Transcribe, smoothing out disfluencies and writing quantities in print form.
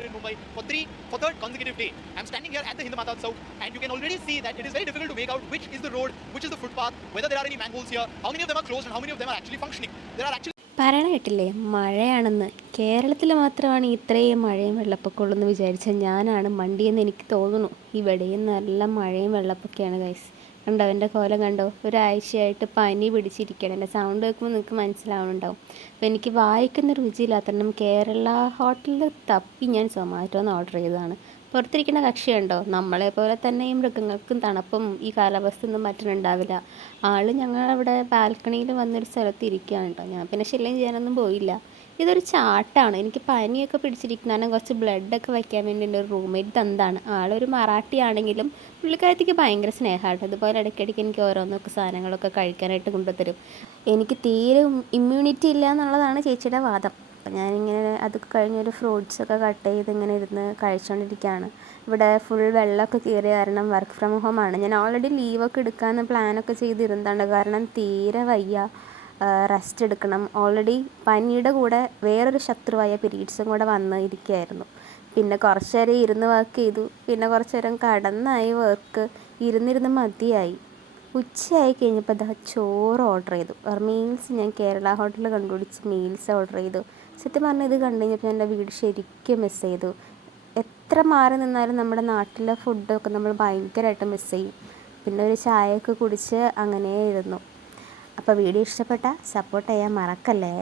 here in Mumbai for third consecutive day. I'm standing here at the Hind Mata Utsav, and you can already see that it is very difficult to make out which is the road, which is the footpath, whether there are any manholes here, how many of them are closed, and how many of them are actually functioning. There are actually പറയണ കേട്ടില്ലേ മഴയാണെന്ന്. കേരളത്തിൽ മാത്രമാണ് ഇത്രയും മഴയും വെള്ളപ്പൊക്കമുള്ളൂ എന്ന് വിചാരിച്ച ഞാനാണ് മണ്ടിയെന്ന് എനിക്ക് തോന്നുന്നു. ഇവിടെയും നല്ല മഴയും വെള്ളപ്പൊക്കെയാണ് ഗൈസ്. കണ്ടോ എൻ്റെ കോലം കണ്ടോ? ഒരാഴ്ചയായിട്ട് പനി പിടിച്ചിരിക്കുകയാണ്. എൻ്റെ സൗണ്ട് കേൾക്കുമ്പോൾ നിങ്ങൾക്ക് മനസ്സിലാവുന്നുണ്ടാവും. അപ്പോൾ എനിക്ക് വായിക്കുന്ന രുചിയില്ലാത്തതും കേരള ഹോട്ടലിൽ തപ്പി ഞാൻ സൊമാറ്റോന്ന് ഓർഡർ ചെയ്തതാണ്. പുറത്തിരിക്കുന്ന കക്ഷിയുണ്ടോ? നമ്മളെപ്പോലെ തന്നെ ഈ മൃഗങ്ങൾക്കും തണുപ്പും ഈ കാലാവസ്ഥയൊന്നും മറ്റുണ്ടാവില്ല. ഞങ്ങളവിടെ ബാൽക്കണിയിൽ വന്നൊരു സ്ഥലത്ത് ഇരിക്കുകയാണ് കേട്ടോ. ഞാൻ പിന്നെ ശല്യം ചെയ്യാനൊന്നും പോയില്ല. ഇതൊരു ചാട്ടാണ്. എനിക്ക് പനിയൊക്കെ പിടിച്ചിരിക്കുന്നതാണ്. കുറച്ച് ബ്ലഡൊക്കെ വയ്ക്കാൻ വേണ്ടി എൻ്റെ ഒരു റൂംമേറ്റ് തന്നതാണ്. ആളൊരു മറാഠി ആണെങ്കിലും പുള്ളിക്കാരത്തിക്ക് ഭയങ്കര സ്നേഹമായിട്ട് ഇതുപോലെ ഇടയ്ക്കിടയ്ക്ക് എനിക്ക് ഓരോന്നൊക്കെ സാധനങ്ങളൊക്കെ കഴിക്കാനായിട്ട് കൊണ്ടുതരും. എനിക്ക് തീരെ ഇമ്മ്യൂണിറ്റി ഇല്ല എന്നുള്ളതാണ് ചേച്ചിയുടെ വാദം. അപ്പം ഞാനിങ്ങനെ അതൊക്കെ കഴിഞ്ഞൊരു ഫ്രൂട്ട്സൊക്കെ കട്ട് ചെയ്ത് ഇങ്ങനെ ഇരുന്ന് കഴിച്ചുകൊണ്ടിരിക്കുകയാണ്. ഇവിടെ ഫുൾ വെള്ളമൊക്കെ കയറിയ കാരണം വർക്ക് ഫ്രം ഹോം ആണ്. ഞാൻ ഓൾറെഡി ലീവൊക്കെ എടുക്കാമെന്ന് പ്ലാനൊക്കെ ചെയ്തിരുന്നതാണ്. കാരണം തീരെ വയ്യ, റെസ്റ്റ് എടുക്കണം. ഓൾറെഡി പനിയുടെ കൂടെ വേറൊരു ശത്രുവായ പീരീഡ്സും കൂടെ വന്ന് ഇരിക്കുകയായിരുന്നു. പിന്നെ കുറച്ച് നേരം ഇരുന്ന് വർക്ക് ചെയ്തു. പിന്നെ കുറച്ച് നേരം കടന്നായി വർക്ക്. ഇരുന്നിരുന്ന് മതിയായി. ഉച്ചയായി കഴിഞ്ഞപ്പോൾ ഇതാ ചോറ് ഓർഡർ ചെയ്തു. മീൽസ് ഞാൻ കേരള ഹോട്ടലിൽ കണ്ടുപിടിച്ച് മീൽസ് ഓർഡർ ചെയ്തു. സത്യം പറഞ്ഞാൽ ഇത് കണ്ടു കഴിഞ്ഞപ്പോൾ എൻ്റെ വീട് ശരിക്കും മിസ് ചെയ്തു. എത്ര മാറി നിന്നാലും നമ്മുടെ നാട്ടിലെ ഫുഡൊക്കെ നമ്മൾ ഭയങ്കരമായിട്ട് മിസ് ചെയ്യും. പിന്നെ ഒരു ചായയൊക്കെ കുടിച്ച് അങ്ങനെ ഇരുന്നു. അപ്പോൾ വീഡിയോ ഇഷ്ടപ്പെട്ടാൽ സപ്പോർട്ട് ചെയ്യാൻ മറക്കല്ലേ.